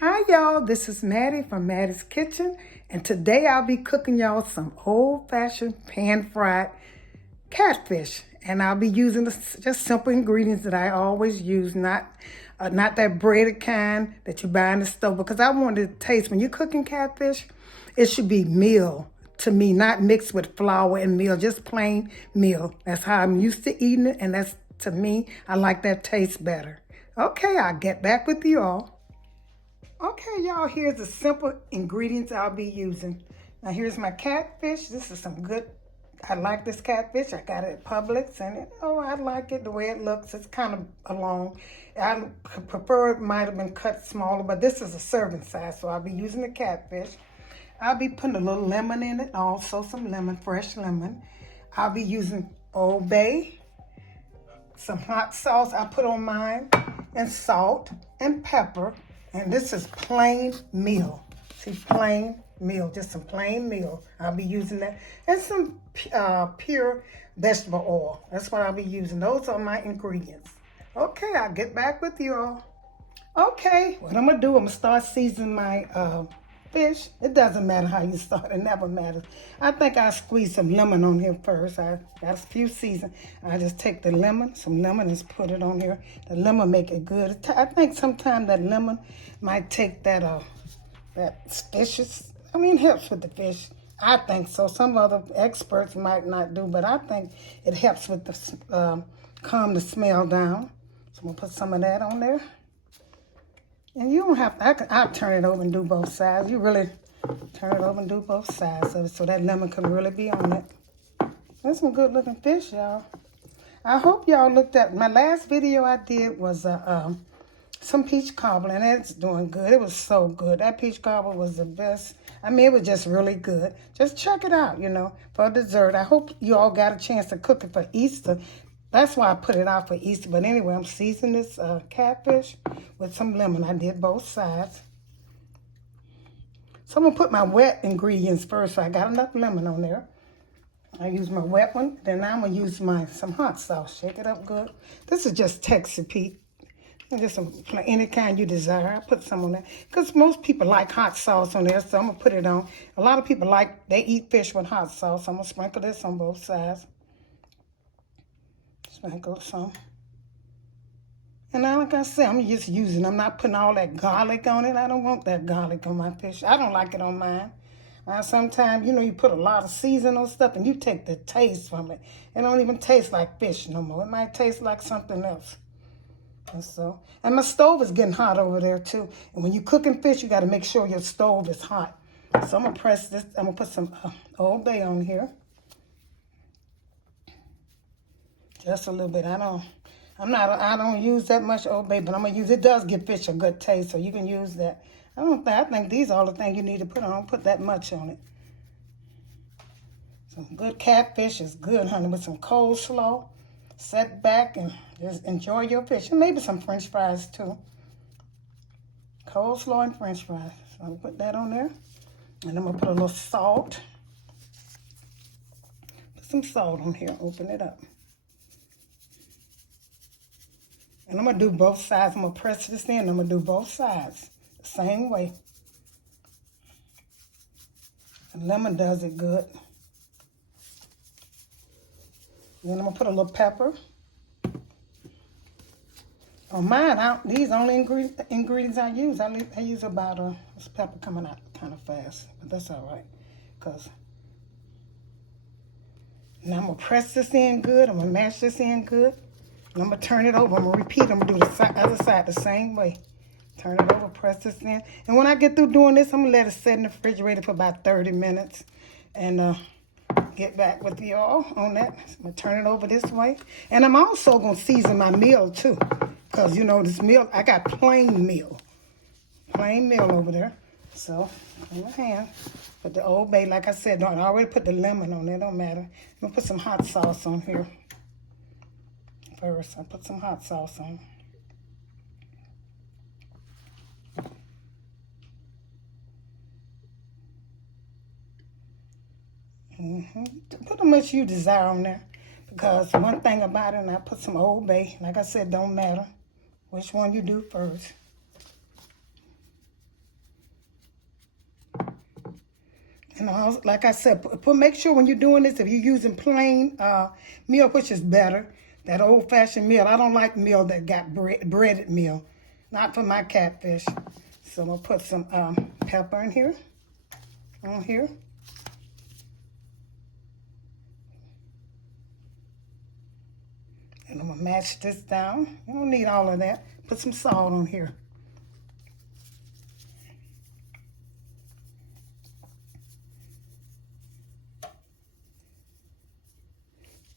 Hi y'all, this is Mattie from Mattie's Kitchen, and today I'll be cooking y'all some old-fashioned pan-fried catfish, and I'll be using just simple ingredients that I always use, not that breaded kind that you buy in the store, because I want to taste, when you're cooking catfish, it should be meal to me, not mixed with flour and meal, just plain meal. That's how I'm used to eating it, and that's, to me, I like that taste better. Okay, I'll get back with you all. Okay, y'all, here's the simple ingredients I'll be using. Now, here's my catfish. This is some good, I like this catfish. I got it at Publix, and I like it the way it looks. It's kind of long. I prefer it might have been cut smaller, but this is a serving size, so I'll be using the catfish. I'll be putting a little lemon in it, also some lemon, fresh lemon. I'll be using Old Bay, some hot sauce I put on mine, and salt and pepper. And this is plain meal. See, plain meal, just some plain meal. I'll be using that. And some pure vegetable oil. That's what I'll be using. Those are my ingredients. Okay, I'll get back with you all. Okay, what I'm going to do, I'm going to start seasoning my fish. It doesn't matter how you start. It never matters. I think I'll squeeze some lemon on here first. I got a few seasons. I just take the lemon, some lemon, and put it on here. The lemon make it good. I think sometimes that lemon might take that fishes. Helps with the fish. I think so. Some other experts might not do, but I think it helps with the calm the smell down. So I'm gonna put some of that on there. And you don't have to, I'll turn it over and do both sides. You really turn it over and do both sides of it so that lemon can really be on it. That's some good looking fish, y'all. I hope y'all looked at, my last video I did was some peach cobbler, and it's doing good. It was so good. That peach cobbler was the best. It was just really good. Just check it out, for dessert. I hope you all got a chance to cook it for Easter. That's why I put it out for Easter. But anyway, I'm seasoning this catfish with some lemon. I did both sides. So I'm going to put my wet ingredients first. So I got enough lemon on there. I use my wet one. Then I'm going to use some hot sauce. Shake it up good. This is just Texas Pete. Just any kind you desire. I put some on there. Because most people like hot sauce on there. So I'm going to put it on. A lot of people they eat fish with hot sauce. I'm going to sprinkle this on both sides. Sprinkle some. And now, like I said, I'm just using, I'm not putting all that garlic on it. I don't want that garlic on my fish. I don't like it on mine. Sometimes, you put a lot of seasoning on stuff and you take the taste from it. It don't even taste like fish no more. It might taste like something else. And my stove is getting hot over there too. And when you're cooking fish, you got to make sure your stove is hot. So I'm going to press this. I'm going to put some Old Bay on here. Just a little bit. I don't use that much Old Bay, but I'm gonna use it. Does give fish a good taste, so you can use that. I think these are all the things you need to put on. Don't put that much on it. Some good catfish is good, honey, with some coleslaw. Sit back and just enjoy your fish. And maybe some French fries too. Coleslaw and French fries. So I'm gonna put that on there. And I'm gonna put a little salt. Put some salt on here. Open it up. And I'm going to do both sides. I'm going to press this in. I'm going to do both sides the same way. And lemon does it good. Then I'm going to put a little pepper. On mine, these are only ingredients I use. I use about, this pepper coming out kind of fast. But that's all right. Now I'm going to press this in good. I'm going to mash this in good. And I'm going to turn it over. I'm going to repeat. I'm going to do the other side the same way. Turn it over, press this in. And when I get through doing this, I'm going to let it sit in the refrigerator for about 30 minutes. And get back with y'all on that. I'm going to turn it over this way. And I'm also going to season my meal too. Because, this meal, I got plain meal. Plain meal over there. So, in my hand. Put the Old Bay, like I said, I already put the lemon on there. Don't matter. I'm going to put some hot sauce on here. First, I put some hot sauce on. Put how much you desire on there. Because one thing about it, and I put some Old Bay. Like I said, don't matter which one you do first. And like I said, make sure when you're doing this, if you're using plain meal, which is better, that old-fashioned meal. I don't like meal that got breaded meal. Not for my catfish. So I'm going to put some pepper in here. On here. And I'm going to mash this down. You don't need all of that. Put some salt on here.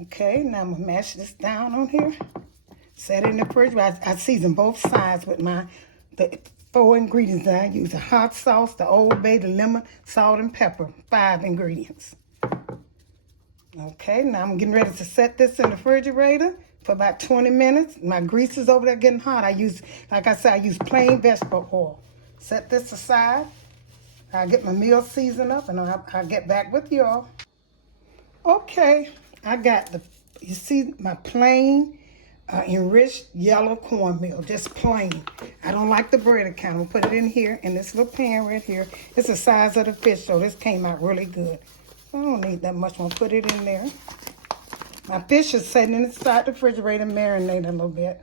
Okay, now I'm going to mash this down on here. Set it in the fridge. I season both sides with the 4 ingredients that I use. The hot sauce, the Old Bay, the lemon, salt, and pepper. 5 ingredients. Okay, now I'm getting ready to set this in the refrigerator for about 20 minutes. My grease is over there getting hot. Like I said, I use plain vegetable oil. Set this aside. I'll get my meal seasoned up and I'll get back with y'all. Okay, I got you see my plain enriched yellow cornmeal, just plain. I don't like the breaded kind. I'll put it in here in this little pan right here. It's the size of the fish, so this came out really good. I don't need that much. I'm going to put it in there. My fish is sitting inside the refrigerator, marinating a little bit.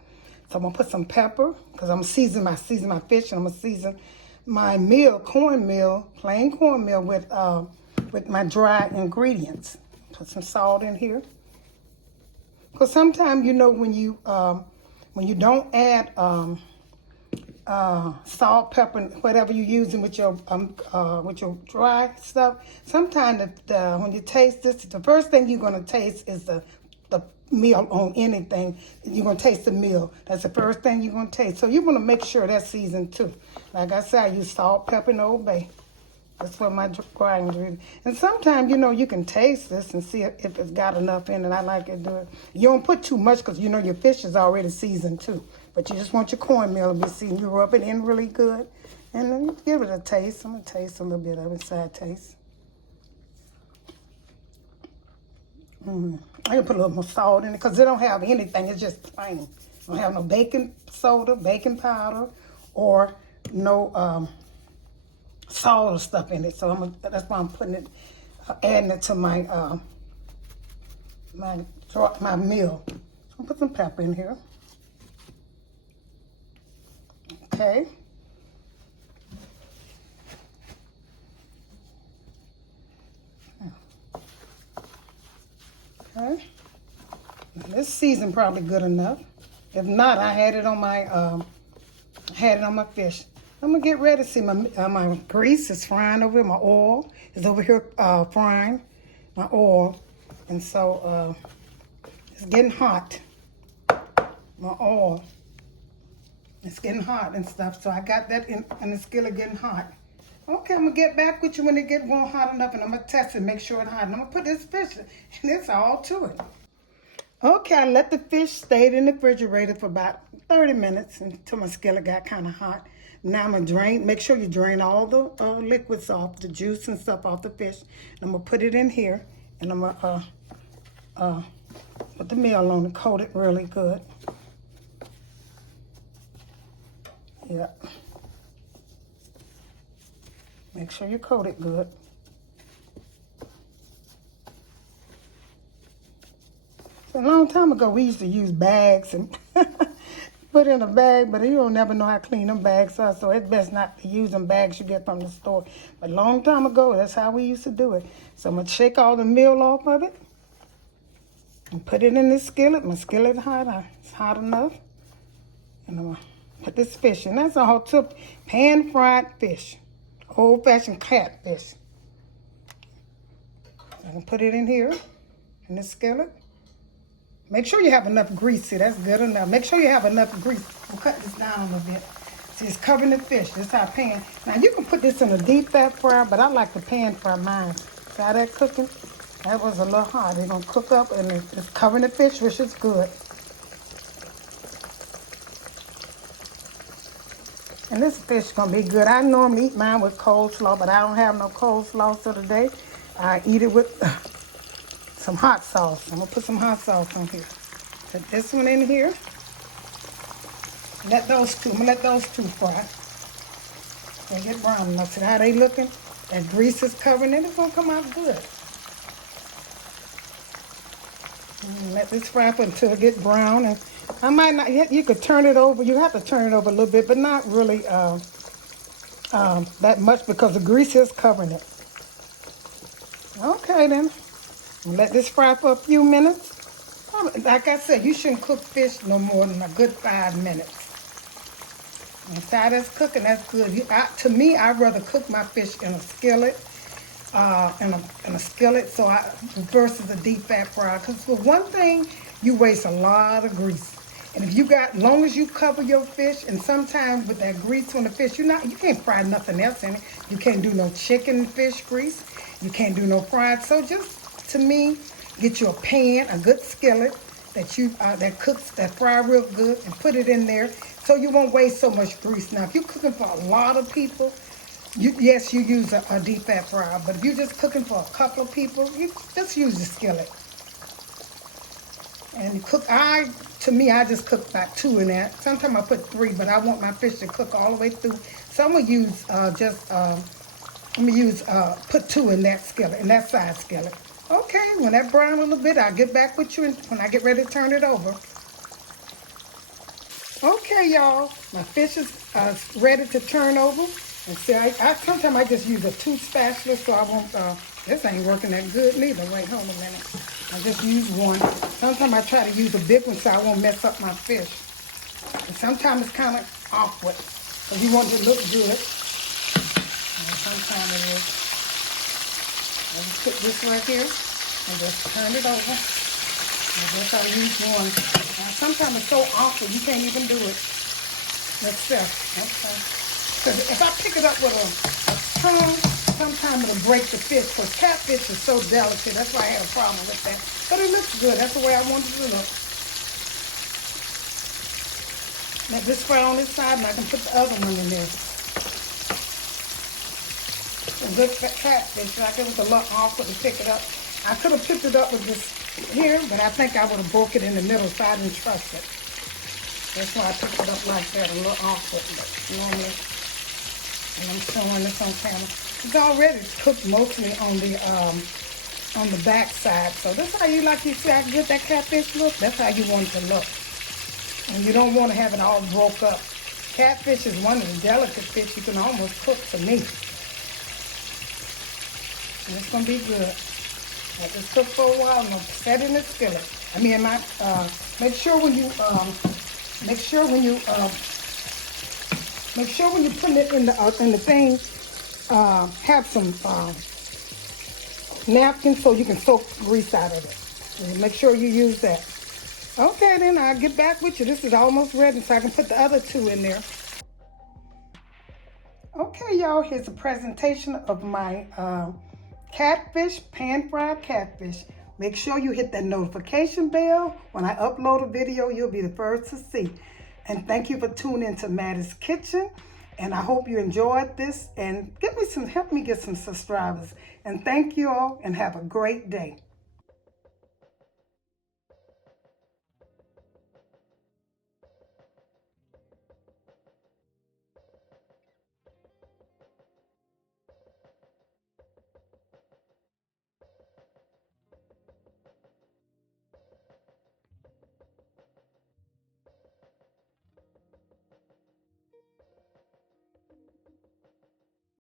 So I'm going to put some pepper, because I'm season my fish, and I'm going to season my cornmeal, plain cornmeal with my dry ingredients. Put some salt in here. Because sometimes, when you don't add salt, pepper, whatever you're using with your dry stuff, sometimes when you taste this, the first thing you're going to taste is the meal on anything. You're going to taste the meal. That's the first thing you're going to taste. So you want to make sure that's seasoned too. Like I said, I use salt, pepper, and Old Bay. That's what my dry ingredient. And sometimes, you can taste this and see if it's got enough in it. I like it. You don't put too much because, your fish is already seasoned too. But you just want your cornmeal to be seasoned. You rub it in really good. And then you give it a taste. I'm going to taste a little bit of it, side taste. I can put a little more salt in it because it don't have anything. It's just plain. It don't have no baking soda, baking powder, or no salt or stuff in it. So that's why I'm putting it, adding it to my my meal. I'll put some pepper in here. Okay. Okay. Now this season probably good enough. If not, I had it on my fish. I'm gonna get ready to see my grease is frying over here. My oil is over here frying my oil, and so it's getting hot. My oil, it's getting hot and stuff. So I got that in the skillet getting hot. Okay, I'm gonna get back with you when it gets warm hot enough, and I'm gonna test it, make sure it's hot. And I'm gonna put this fish, and it's all to it. Okay, I let the fish stay in the refrigerator for about 30 minutes until my skillet got kind of hot. Now I'm gonna make sure you drain all the liquids off, the juice and stuff off the fish. And I'm gonna put it in here, and I'm gonna put the meal on and coat it really good. Yep. Make sure you coat it good. A long time ago, we used to use bags and put in a bag, but you don't never know how clean them bags are, so it's best not to use them bags you get from the store. But a long time ago, that's how we used to do it. So I'm going to shake all the meal off of it and put it in this skillet. My skillet is hot. It's hot enough. And I'm going to put this fish in. That's all took pan-fried fish, old-fashioned catfish. I can put it in here, in this skillet. Make sure you have enough grease. See, that's good enough. Make sure you have enough grease. We'll cut this down a little bit. See, it's covering the fish. This is our pan. Now, you can put this in a deep fat fryer, but I like the pan fry mine. See how that cooking? That was a little hot. It's going to cook up, and it's covering the fish, which is good. And this fish is going to be good. I normally eat mine with coleslaw, but I don't have no coleslaw, so today I eat it with some hot sauce. I'm going to put some hot sauce on here. Put this one in here. I'm going to let those two fry. They get brown enough. See how they looking? That grease is covering it. It's gonna come out good. And let this fry up until it gets brown. And I might not. You could turn it over. You have to turn it over a little bit, but not really that much because the grease is covering it. Okay then. Let this fry for a few minutes. Like I said, you shouldn't cook fish no more than a good 5 minutes. Inside that's cooking, that's good. To me, I'd rather cook my fish in a skillet, versus a deep fat fryer. Because for one thing, you waste a lot of grease. And if you got, long as you cover your fish, and sometimes with that grease on the fish, you can't fry nothing else in it. You can't do no chicken fish grease. You can't do no fried. So just to me, get you a pan, a good skillet that fry real good, and put it in there so you won't waste so much grease. Now, if you're cooking for a lot of people, yes, you use a deep fat fryer. But if you're just cooking for a couple of people, you just use the skillet. And you cook. To me, I just cook about 2 in that. Sometimes I put 3, but I want my fish to cook all the way through. So I'm gonna use put 2 in that skillet, in that side skillet. Okay, when that brown a little bit, I'll get back with you when I get ready to turn it over. Okay, y'all, my fish is ready to turn over. And see, sometimes I just use a 2 spatula, so I won't, this ain't working that good neither. Wait, hold a minute. I just use 1. Sometimes I try to use a big one so I won't mess up my fish. And sometimes it's kind of awkward, because you want it to look good. And sometimes it is. I just put this right here and just turn it over. I guess I'll use 1. Now, sometimes it's so awkward you can't even do it yourself. Okay. Because if I pick it up with a tongue, sometimes it'll break the fish. Because catfish is so delicate. That's why I had a problem with that. But it looks good. That's the way I wanted it to look. Let this fry on this side, and I can put the other one in there. A good catfish. Like it was a little awkward to pick it up. I could have picked it up with this here, but I think I would have broke it in the middle, so I didn't trust it. That's why I picked it up like that, a little awkward. But normally, and I'm showing this on camera, it's already cooked mostly on the back side. So this is how you see how good that catfish look. That's how you want it to look. And you don't want to have it all broke up. Catfish is one of the delicate fish you can almost cook to me. And it's gonna be good. Let this cook for a while, and I'll set it in the skillet. Make sure when you put it in the thing, have some napkins so you can soak grease out of it. And make sure you use that. Okay, then I'll get back with you. This is almost ready, so I can put the other 2 in there. Okay, y'all, here's a presentation of my catfish, pan-fried catfish. Make sure you hit that notification bell. When I upload a video, you'll be the first to see. And thank you for tuning into Mattie's Kitchen. And I hope you enjoyed this, and help me get some subscribers. And thank you all, and have a great day.